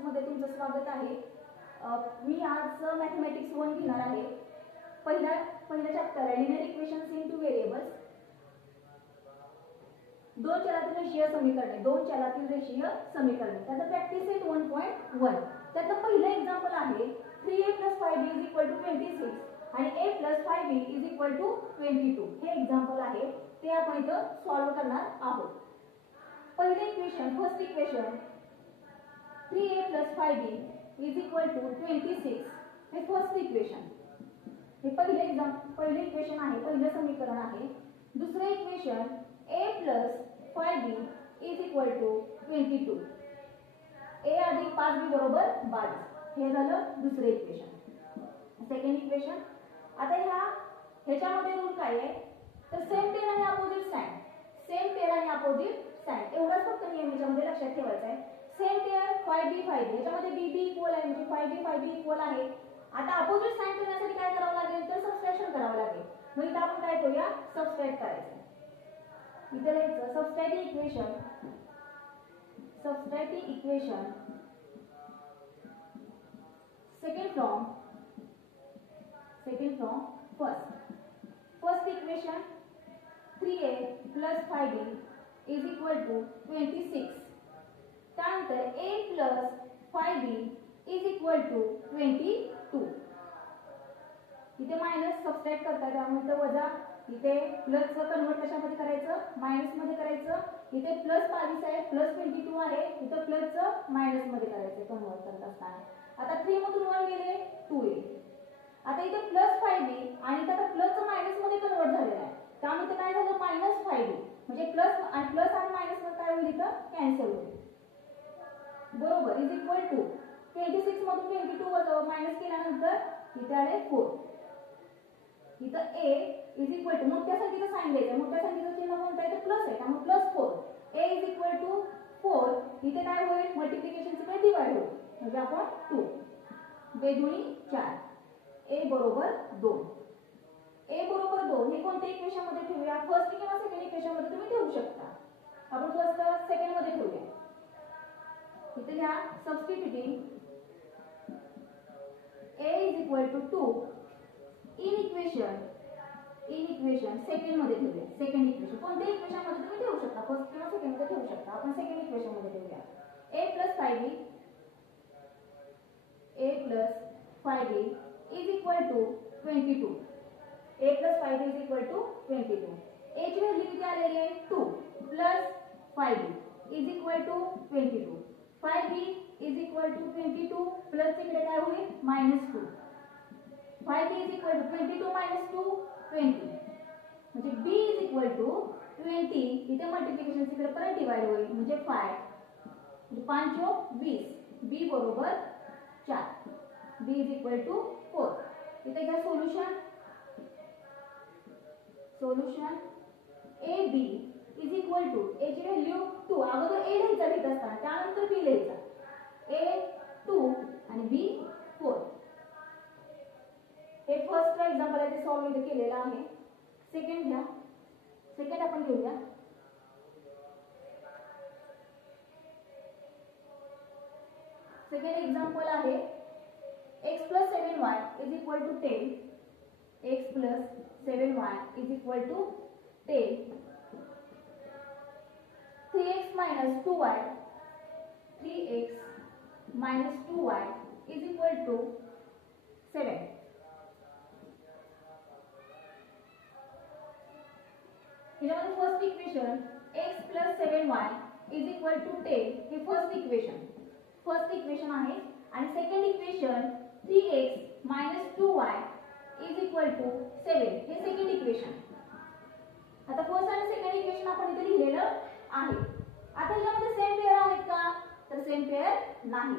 क्लासेसमध्ये तुमचं स्वागत आहे। मी आज मॅथमॅटिक्स 1 घेणार आहे। पहिला चॅप्टर आहे linear equations in two variables. दोन चलातील रेषीय समीकरणे त्याचं प्रॅक्टिस सेट 1.1 त्याचं पहिलं एक्झाम्पल आहे 3a + 5b = 26 आणि a + 5b = 22 हे एक्झाम्पल आहे ते आपण इथं सॉल्व्ह करणार आहोत। पहिले equation first equation 3a + 5b = 26 हे फर्स्ट इक्वेशन हे पहिले इक्वेशन आहे पहिलं समीकरण आहे। दुसरे equation a + 5b = 22 a + 5b = 22 हे झालं दुसरे इक्वेशन। सेकंड इक्वेशन आता ह्याच्यामध्ये रूल काय आहे तर सेम पेअर आणि अपोजिट साइन एवढाच फक्त नियम याच्यामध्ये लक्षात ठेवायचा आहे। सेम पेअर 5b 5b याच्यामध्ये b b इक्वल आहे म्हणजे 5b 5b इक्वल आहे। आता अपोजिट साइन करण्यासाठी काय करावं लागेल तर सबट्रॅक्शन करावं लागेल। मग इथं आपण काय करूया सबट्रॅक्ट करायचं। इथे लिहायचं subtracting equation second from first equation 3a + 5b = 26 त्यानंतर a + 5b = 22 इथे मायनस सबट्रॅक्ट करता त्यामुळे वजा इथे प्लस कन्वर्ट कशामध्ये करायचं मायनस मध्ये करायचं। इथे +22 आहे +22 आहे इथे प्लस मायनस मध्ये करायचं कन्वर्ट करत असताना। आता 3 मधून 1 गेले 2 येईल। आता इथे +5b आणि आता प्लस मायनस मध्ये कन्वर्ट झालेला आहे त्यामुळे काय झालं -5b म्हणजे प्लस आणि मायनस मध्ये काय होईल इथं कॅन्सल होईल बरोबर = 26 मधून 22 मायनस केल्यानंतर इथे आले 4 इथं a = मोठ्या संख्येचं साइन द्यायचं मोठ्या संख्येचं चिन्ह कोणतं आहे तर प्लस आहे त्यामुळे +4 a = 4 इथे काय होईल मल्टिप्लिकेशन चे डिवाइड होईल म्हणजे आपण 2 बेदुनी 4 a = 2 हे कोणत्या इक्वेशन मध्ये ठेवूया फर्स्ट किंवा सेकंड इक्वेशन मध्ये तुम्ही ठेवू शकता। आपण फर्स्ट सेकंड मध्ये ठेवूया। इथे घ्या substituting a = 2 in equation second मध्ये ठेवूया। सेकंड इक्वेशन कोणत्या इक्वेशन मध्ये तुम्ही ठेवू शकता फर्स्ट किंवा सेकंड मध्ये ठेवू शकता। आपण सेकंड इक्वेशन मध्ये ठेवूया a + 5b = 22 a + 5b = 22 a ची व्हॅल्यू किती आलेली आहे 2 + 5b = 22 5b = 22 प्लस इकडे काय होईल -2 5b = 22 - 2 20 म्हणजे b = 20 इथे मल्टिप्लिकेशन इकडे परत डिवाइड होईल म्हणजे 5 म्हणजे 5 × 20 b = 4 b = 4 इथे घ्या सोल्युशन ab a ची व्हॅल्यू 2 अगोदर a लिहायचा लिहित असताना त्यानंतर b लिहायचा a 2 आणि b 4 हे फर्स्ट एक्झाम्पल आहे ते सॉल्व्ह इथे केलेलं आहे। सेकंड घ्या सेकंड आपण घेऊया सेकंड एक्झाम्पल आहे x + 7y = 10 x + 7y = 10 3x - 2y = 7 यामध्ये फर्स्ट इक्वेशन x + 7y = 10 हे फर्स्ट इक्वेशन आहे आणि सेकंड इक्वेशन 3x - 2y = 7 हे सेकंड इक्वेशन। आता फर्स्ट आणि सेकंड इक्वेशन आपण इथे लिहिलेलं आहे। आता यामध्ये सेम पेअर आहेत का तर सेम पेअर नाही।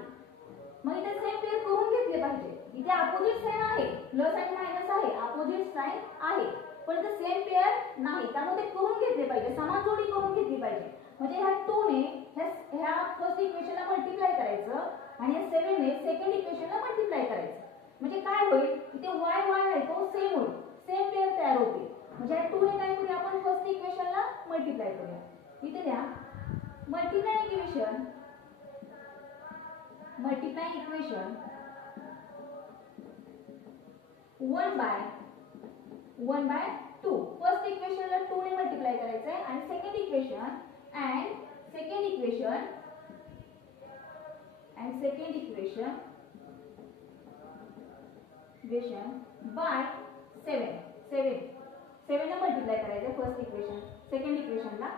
मग इथे सेम पेअर करून घेतले पाहिजे। इथे अपोजिट साइन आहे प्लस आणि मायनस आहे अपोजिट साइन आहे पण इथे सेम पेअर नाही त्यामुळे ते करून घेतले पाहिजे समान जोडी करून घेतली पाहिजे। म्हणजे ह्या 2 ने ह्या फर्स्ट इक्वेशनला मल्टिप्लाय करायचं आणि या 7 ने सेकंड इक्वेशनला मल्टिप्लाय करायचं म्हणजे काय होईल इथे y आहे तो सेम होईल सेम पेअर तयार होतील म्हणजे या 2 ने काय करूया आपण फर्स्ट इक्वेशनला मल्टिप्लाय करूया। इथे द्या multiply equation multiply equation 1 by 2. First इक्वेशनला 2 ने मल्टिप्लाय करायचं आहे आणि सेकंड इक्वेशन बाय 7 ने मल्टिप्लाय करायचं फर्स्ट इक्वेशन सेकंड इक्वेशनला.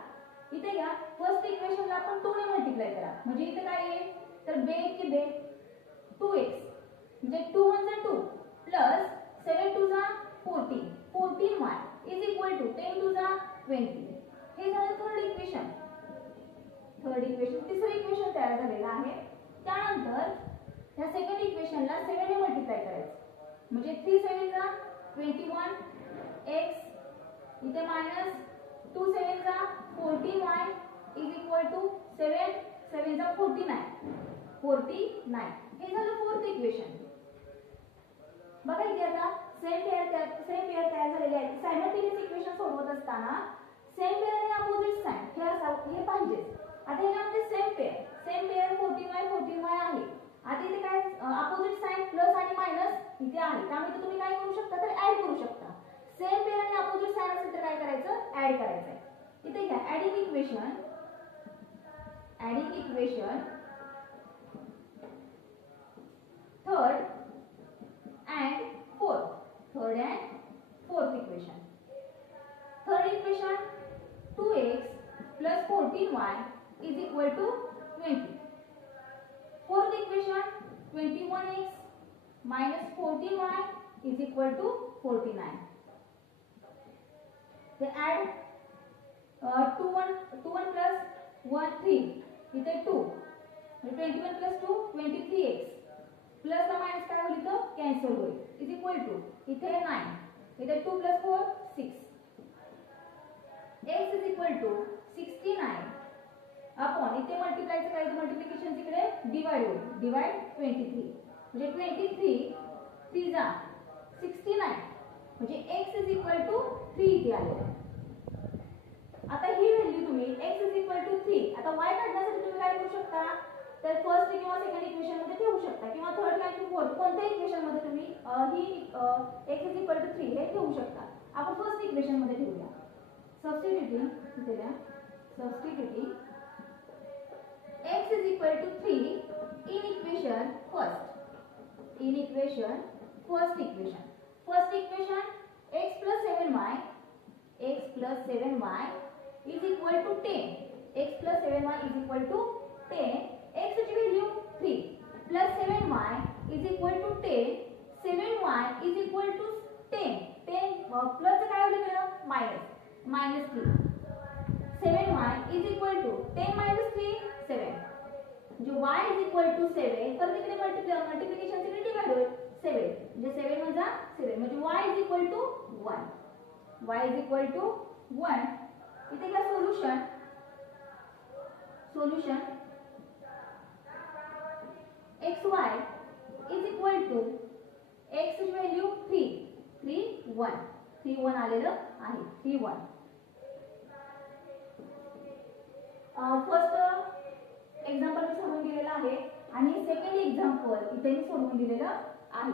इथे घ्या फर्स्ट इक्वेशनला आपण 2 ने मल्टिप्लाय करा म्हणजे इथे काय येईल तर बे की बे 2x म्हणजे 2 म्हणजे 2 प्लस 7 2 जा 14y इज इक्वल टू 10 2 जा 20. हे झालं थर्ड इक्वेशन. तिसरं इक्वेशन तयार झालेलं आहे. त्यानंतर या सेकंड इक्वेशनला 7 ने मल्टिप्लाय करायचं म्हणजे 3 7 जा 21x इथे मायनस 2 7 जा 14y इज इक्वल टू 7 7 जा 49. हे झालं फोर्थ इक्वेशन. बघा इथे आता सेम पेअर तयार झालेले आहेत. सायमल्टेनियस इक्वेशन सोडवत असताना सेम पेअर आणि अपोजिट साइन हे पाहिजे. आता ह्यामध्ये सेम पेअर 14y आहे. आता इथे काय अपोजिट साइन प्लस आणि मायनस इथे आहे त्यामुळे तुम्ही काय करू शकता तर ऍड करू शकता. सेम पेअर आणि अपोजिट साइन असेल तर काय करायचं ऍड करायचं आहे. इथे घ्या adding equation third and fourth equation. Third equation 2x plus 14y is equal to 20. Fourth equation 21x minus 14y is equal to 49. They add 2 1 plus 1 3 इथे 2 21 plus 2 23x प्लस ला माइनस काय होईल तर कॅन्सल होईल इज इक्वल टू इथे 9 इथे 2 plus 4 6 x is equal to 69 upon इथे मल्टिप्लायचं काय मल्टिप्लिकेशन इकडे डिवाइड होईल डिवाइड 23 म्हणजे 23 3 जा 69 म्हणजे x इज इक्वल टू 3 इथे आले. आता ही व्हॅल्यू तुम्ही x इज इक्वल टू 3 आता y काढण्यासाठी तुम्ही काय करू शकता तर फर्स्ट किंवा सेकंड इक्वेशन मध्ये ठेवू शकता किंवा थर्ड किंवा फोर्थ कोणत्या इक्वेशन मध्ये तुम्ही ही x इज इक्वल टू 3 हे ठेवू शकता. आपण फर्स्ट इक्वेशन मध्ये ठेवूया. Substituting x is equal to 3 in equation first equation x plus 7y is equal to 10. x plus 7y is equal to 10. x ची value 3 plus 7y is equal to 10. 7y is equal to 10 plus काय होईल इकडे minus 3. 7y is equal to 10 minus 3 7 जो y is equal to 7 पर इकडे multiplication इकडे divide होईल 7 म्हणजे 7 वजा 7 म्हणजे y is equal to 1 इथे काय solution xy is equal to x ची व्हॅल्यू 3 1 आलेलं आहे 3 1. फर्स्ट एक्झाम्पल मी सोडून दिलेलं आहे आणि सेकंड एक्झाम्पल इथे मी सोडून दिलेलं आहे.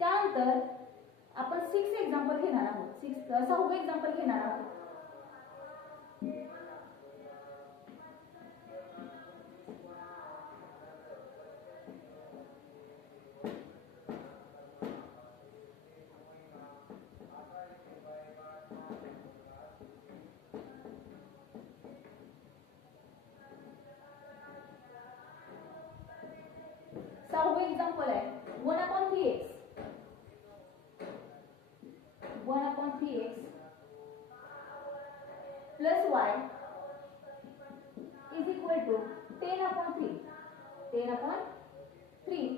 त्यानंतर आपण 6 एक्झाम्पल घेणार आहोत 6वे एक्झाम्पल घेणार आहोत. सहावे एक्झाम्पल आहे 1/3x plus y is equal to 10/3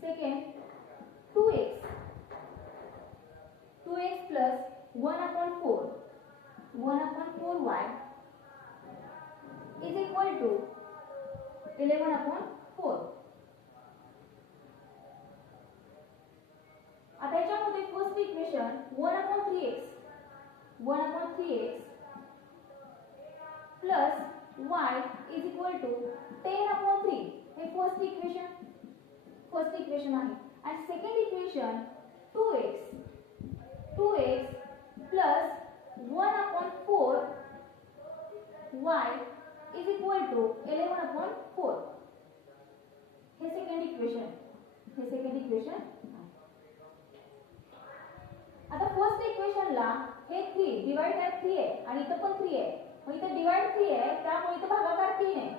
second 2x plus 1/4y is equal to 11/4. आता याच्यामध्ये first equation 1/3x plus y is equal to 10/3 हे फर्स्ट इक्वेशन आहे. आणि second equation 2x plus 1/4 y is equal to 11/4 हे second equation आता first इक्वेशनला हे 3 divide by 3 आहे आणि इथं पण 3 आहे. मग इथं डिवाइड 3 आहे त्यामुळे इथं भागाकार 3 आहे.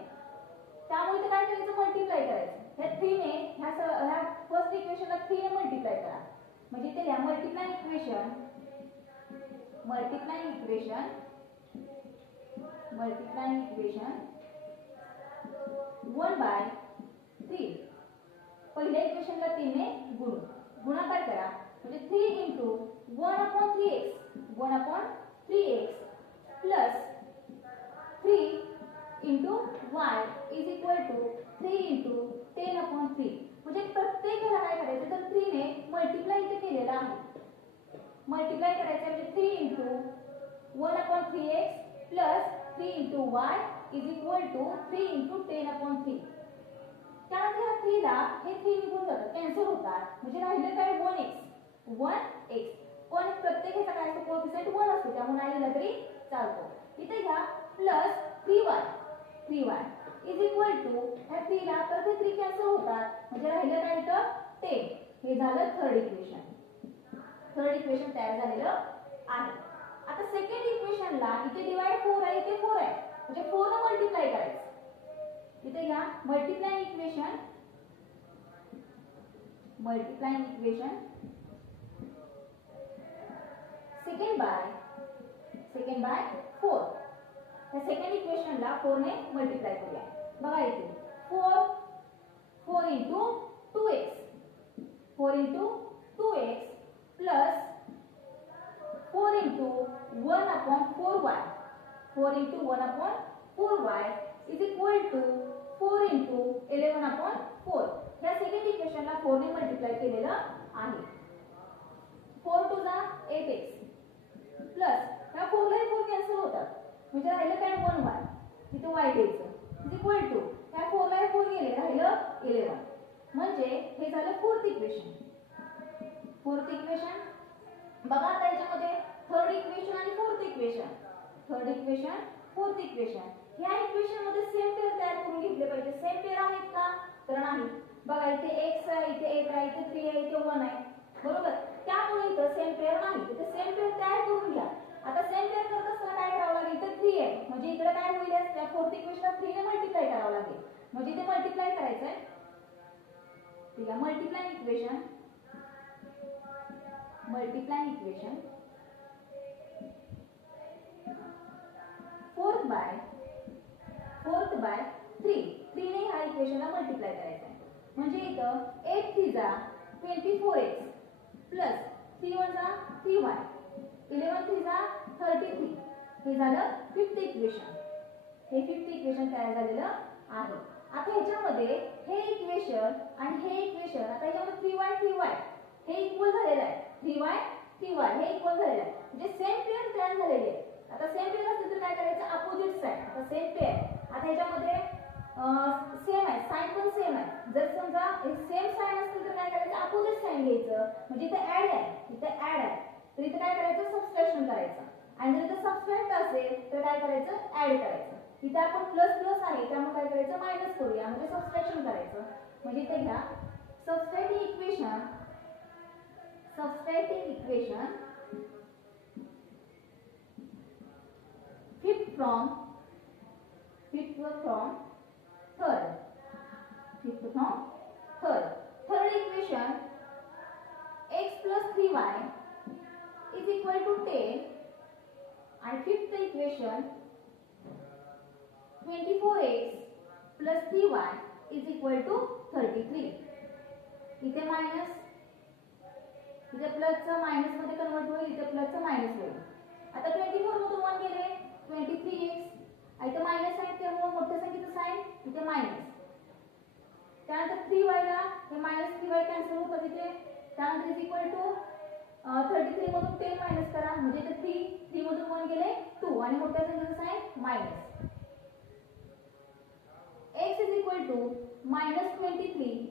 त्यामुळे इथं काय करायचं मल्टिप्लाय करायचं. ह्या 3 ने ह्या फर्स्ट इक्वेशनला 3 ने मल्टिप्लाय करा. म्हणजे इथे लिहा मल्टिप्लाय इक्वेशन 1/3 पहिल्या इक्वेशनला 3 ने गुणाकार करा. म्हणजे 3 into 1/3x plus 3 into y is equal to 3 into 10/3. म्हणजे प्रत्येकाला काय करायचं तर 3 ने मल्टिप्लाय इथे केलेला आहे. मल्टिप्लाय करायचं म्हणजे 3 into 1/3x plus 3 into y is equal to 3 into 10/3. त्यानंतर ह्या 3 ला हे 3 निघून जातात कॅन्सल होतात. म्हणजे राहिलं काय 1x पण प्रत्येकाचा काय असतो कोएफिशिएंट 1 असतो त्यामुळे नाही लिहिलं तरी चालतो. इथे घ्या plus 3y is equal to ह्या 3 ला तर ते 3 कॅन्सल होतात. म्हणजे राहिलं काय इथं 10. हे झालं थर्ड इक्वेशन तयार झालेलं आहे. आता सेकंड इक्वेशनला इथे डिवाइड 4 आहे इथे 4 आहे म्हणजे 4 ने मल्टिप्लाय करायचं. इथे घ्या मल्टिप्लाय इक्वेशन सेकंड बाय 4. त्या सेकंड इक्वेशनला 4 ने मल्टिप्लाय करूया. बघा इथे 4 into 2x plus 4 into 1/4y is equal to 4 into 11/4. या सेकंड इक्वेशनला 4 ने मल्टिप्लाय केलेलं आहे. 4 to 8x प्लस ह्या 4 ला 4 कॅन्सल होतात म्हणजे राहिलं काय 1y तिथे y द्यायचं इज इक्वल टू ह्या 4 ला 4 गेले राहिलं 11. म्हणजे हे झालं फोर्थ इक्वेशन. बघा आता याच्यामध्ये थर्ड इक्वेशन आणि फोर्थ इक्वेशन ह्या इक्वेशन मध्ये सेम पेअर तयार करून घेतले पाहिजे. सेम पेअर आहेत का तर नाही. बघा इथे x आहे इथे 8 आहे इथे 3 आहे इथे 1 आहे बरोबर. त्यामुळे इथं सेम पेअर नाही. इथे सेम पेअर तयार करून घ्या. आता सेम पेअर करत असताना काय करावं लागेल इथे 3 आहे म्हणजे इकडे काय होईल त्या फोर्थ इक्वेशनला 3 ने मल्टिप्लाय करावं लागेल. म्हणजे इथे मल्टिप्लाय करायचंय. ठीक आहे मल्टिप्लाय इक्वेशन 4 by 3 ने ह्या इक्वेशनला मल्टिप्लाय करायचं आहे. म्हणजे इथं 8 3 24x प्लस 3 1 3y 11 3 33 हे झालं फिफ्थ इक्वेशन. तयार झालेलं आहे. आता ह्याच्यामध्ये हे इक्वेशन आणि हे इक्वेशन आता ह्याच्यामध्ये 3y हे इक्वल झालेलं आहे. 3y हे इक्वल झालेलं आहे म्हणजे सेम पेअर तयार झालेले आहे. आता सेम पेअर असेल तर काय करायचं अपोजिट साइड. आता सेम पेअर आता ह्याच्यामध्ये सेम आहे साइन पण सेम आहे. जर समजा सेम साइन असेल तर काय करायचं अपोजिट साइन घ्यायचं. म्हणजे इथे ऍड आहे तर इथे काय करायचं सबट्रॅक्शन करायचं. आणि जर इथे सबट्रॅक्ट असेल तर काय करायचं ऍड करायचं. इथे आपण प्लस आहे त्यामुळे काय करायचं मायनस करूया म्हणजे सबट्रॅक्शन करायचं. म्हणजे इथे घ्या subtracting equation fifth from third equation x plus 3y is equal to 10 and fifth equation 24x plus 3y is equal to 33. इथे मायनस इथे प्लसचं मायनस मध्ये कन्वर्ट होईल इथे प्लसचं मायनस होईल. आता 24 मधून 1 गेले 23x इथे मायनस आहे त्यामुळे मोठ्या संख्येचं साइन इथे मायनस. त्यानंतर 3y ला हे मायनस 3y कॅन्सल होतं इथे. त्यानंतर इज इक्वल टू 33 मधून 10 मायनस करा म्हणजे इथे 3 मधून 1 गेले 2 आणि मोठ्या संख्येचं साइन मायनस. Two -23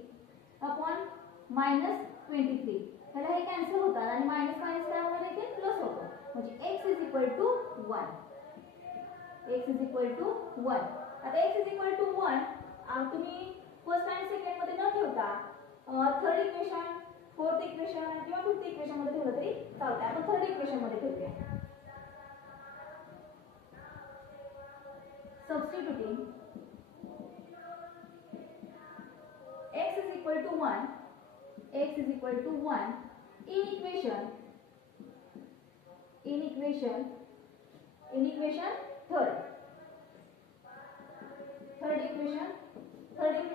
upon -23. ह्याला हे कॅन्सल होतात आणि मायनस मायनस काय होणार आहे ते प्लस होतं. म्हणजे x is equal to 1. x is equal to 1. आता x इज इक्वल टू 1 तुम्ही फर्स्ट आणि सेकंड मध्ये न ठेवता थर्ड इक्वेशन, फोर्थ इक्वेशन किंवा फिफ्थ इक्वेशन मध्ये ठेवलं तरी चालतंय. आपण थर्ड इक्वेशन मध्ये ठेवूया. Substituting x is equal to 1, x is equal to 1 in equation third equation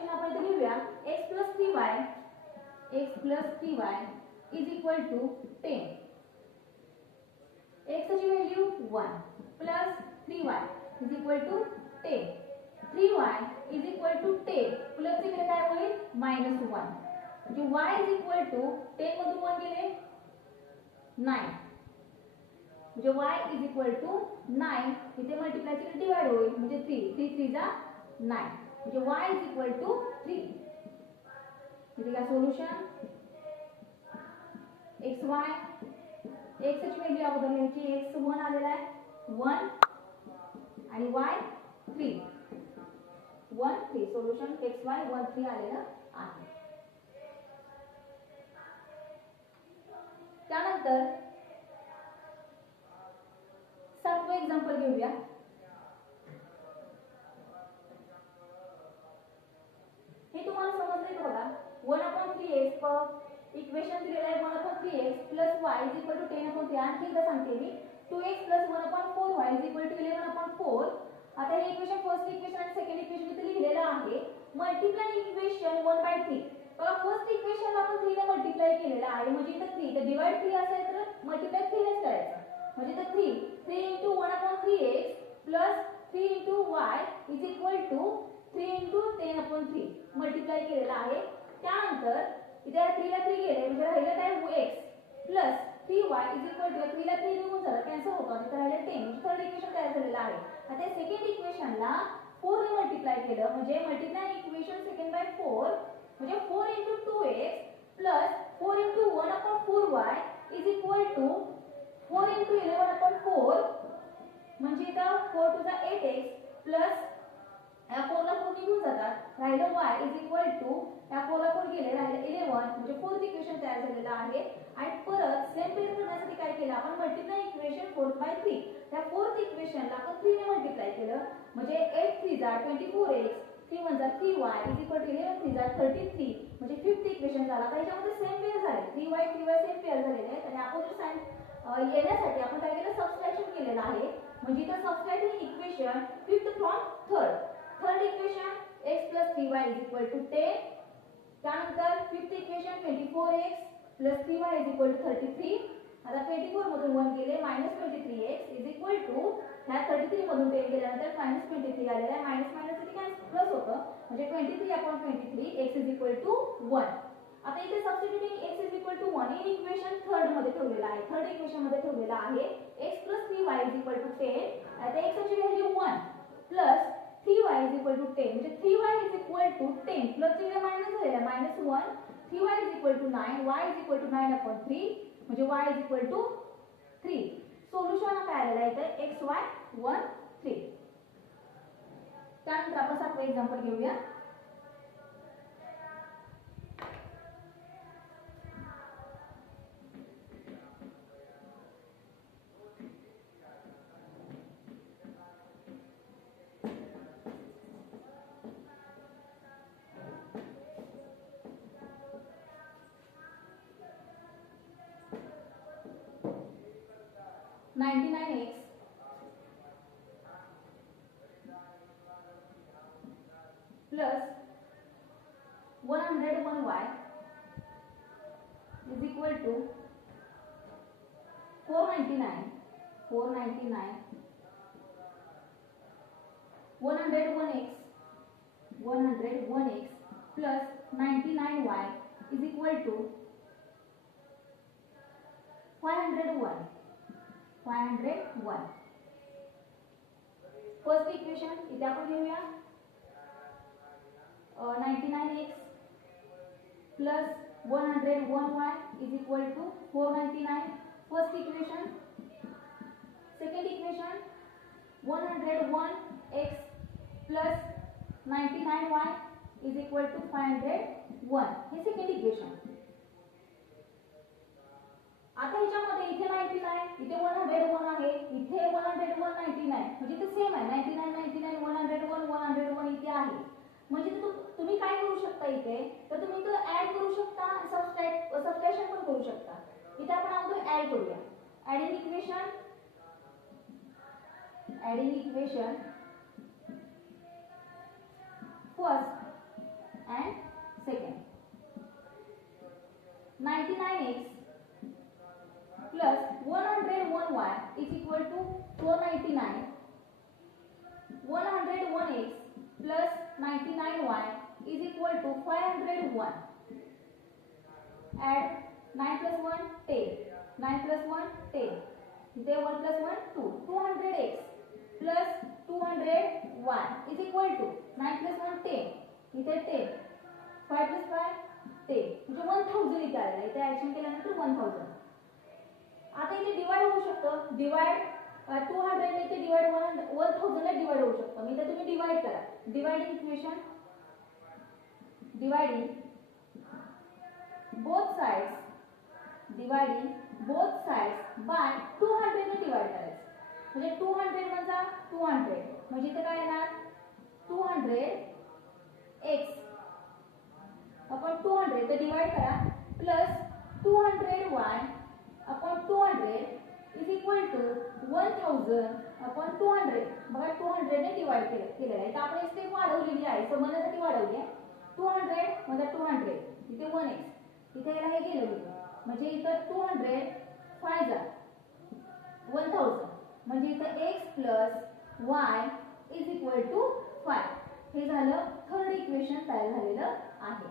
आपण इथे लिहूया x plus 3y is equal to 10. x ची value 1 plus 3y is equal to 10. 3y is equal to 10 plus इकडे काय होईल -1 म्हणजे y is equal to 10 मधून 1 गेले 9 म्हणजे y is equal to 9. इथे मल्टिप्लाय केलं डिवाइड होईल म्हणजे 3 3 जा 9 म्हणजे y is equal to 3. इथे काय सोल्युशन xy x ची व्हॅल्यू अगोदर लिहायची x 1 आलेला आहे 1 आणि y 3 1 3 सोल्युशन xy 1 3 आलेलं आहे. त्यानंतर सातवं एक्झाम्पल घेऊया. हे तुम्हाला समजले बघा 1/3x इक्वेशन दिलेलं आहे 1/3x plus y is equal to 10/3. आणखी एकदा सांगते मी 2x plus 1/4y is equal to 11/4. आता हे इक्वेशन फर्स्ट इक्वेशन आणि सेकंड इक्वेशन इथे लिहिलेलं आहे. मल्टिप्लाय इक्वेशन 1/3 बघा फर्स्ट इक्वेशनला आपण 3 ने मल्टिप्लाय केलेलं आहे म्हणजे इथे 3 तर डिवाइड 3 असेल तर मल्टिप्लाय 3 नेच करायचं म्हणजे इथे 3 into 1/3x plus 3 into y is equal to 3 into 10/3 multiply केलेलं आहे. त्यानंतर इथे 3 ला 3 गेले म्हणजे राहिलं काय x plus 3y is equal to 3 ला 3 निघून झालं कॅन्सल होतं आणि राहिलं 10 म्हणजे थर्ड इक्वेशन तयार झालेलं आहे. आता सेकंड इक्वेशनला 4 ने मल्टिप्लाय केलं म्हणजे मल्टिप्लाय इक्वेशन सेकंड बाय 4 म्हणजे 4 into 2x plus 4 into 1/4y is equal to 4 into 11/4 म्हणजे इथं 4 to the 8x plus या 4 ला 4 निघून जातात राहिलं y is equal to या 4 ला 4 गेले राहिलं 11 म्हणजे फोर्थ इक्वेशन तयार झालेलं आहे. आणि परत सेम पेज करण्यासाठी काय केलं आपण मल्टिप्लाय इक्वेशन 4/3 त्या फोर्थ इक्वेशनला आपण 3 ने मल्टिप्लाय केलं म्हणजे 8 3 जा 24x 3 1 जा 3y is equal to 11 3 जा 33 म्हणजे फिफ्थ इक्वेशन झालं. आता याच्यामध्ये सेम पेयर झाले 3y सेम पेयर झालेले आहेत आणि अपोजिट साइन येण्यासाठी आपण काय केलं सबट्रॅक्शन केलेलं आहे म्हणजे इथं subtracting equation fifth from third equation x plus 3y is equal to 10. त्यानंतर fifth equation 24x plus 3y is equal to 33. आता 24 मधून 1 गेले -23x is equal to ह्या 33 मधून 10 गेल्यानंतर -23 आलेला आहे मायनस इथे काय प्लस होतं म्हणजे 23/23 x is equal to 1. आता इथे substituting x is equal to 1 in equation third मध्ये ठेवलेला आहे थर्ड इक्वेशन मध्ये ठेवलेला आहे x plus 3y is equal to 10. आता x ची value 1 plus 3y is equal to 10 म्हणजे 3y is equal to 10 plus इकडे मायनस झालेला -1 3y is equal to 9 y is equal to 9/3 म्हणजे y is equal to 3. Solution काय आलेला आहे इथे xy 1 3. त्यानंतर आपण सातवं एक्झाम्पल घेऊया. $99x plus 101y is equal to 499 101x plus 99y is equal to 501. First equation इथे आपण घेऊया plus 101y is equal to 499. First equation. Second equation, 101x plus 99y is equal to 501. हे second equation. आता ह्याच्यामध्ये इथे 99, इथे 101 आहे, इथे 101 99 म्हणजे ते सेम आहे. 99 99 101 101 इथे आहे. म्हणजे तुम्ही काय करू शकता इथे, तर तुम्ही इथे ऍड करू शकता, सबट्रॅक्शन पण करू शकता. इथे आपण अगोदर ऍड करूया. Adding equation first and second. 99x plus 101y is equal to 499. 101x plus 99y is equal to 501. Add 9 plus 1 10. 9 plus 1 10. There 1 plus 1 2. 200x plus 200y is equal to 9 plus 1 10. इथे 10. 5 plus 5 10. म्हणजे 1000 इथे आलेला. इथे addition केल्यानंतर 1000. आता इथे divide होऊ शकतं. डिवाइड 200 ने इथे डिवाइड 1000 ने डिवाइड होऊ शकतं. मी तर तुम्ही डिवाइड करा. Dividing equation. Dividing both sides by 200 ने डिवाइड करायचं. म्हणजे 200 म्हणजे 200 म्हणजे इथे काय येणार 200x अपॉन 200 तर डिवाइड करा plus 200y upon 200 is equal to 1000 upon 200. बघा 200 ने डिवाइड केलेलं आहे. तर आपण स्टेप वाढवलेली आहे, समजण्यासाठी वाढवली आहे. 200 म्हणजे 200 इथे 1x इथे याला हे गेलं म्हणजे इथं 200 5 जा 1000 म्हणजे इथं x plus y is equal to 5. हे झालं थर्ड इक्वेशन तयार झालेलं आहे.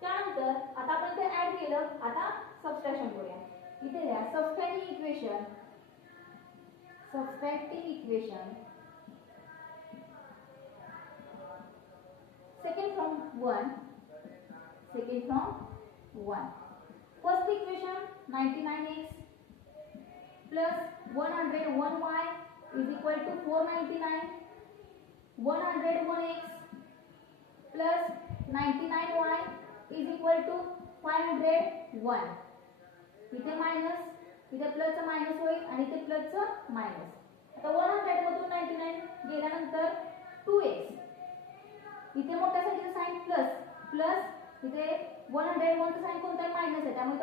त्यानंतर आता आपण ते ऍड केलं. आता सबट्रॅक्शन करूया. इथे द्या subtracting equation second from 1. First equation 99x plus 101y is equal to 499. 101x plus 99y is equal to 501. इथे मायनस, इथे प्लसचं मायनस होईल आणि इथे प्लसचं मायनस. आता 100 मधून 99 गेल्यानंतर 2x. इथे मोठ्या साईडचं साइन प्लस प्लस इथे 101 चं साइन कोणतं मायनस आहे त्यामुळे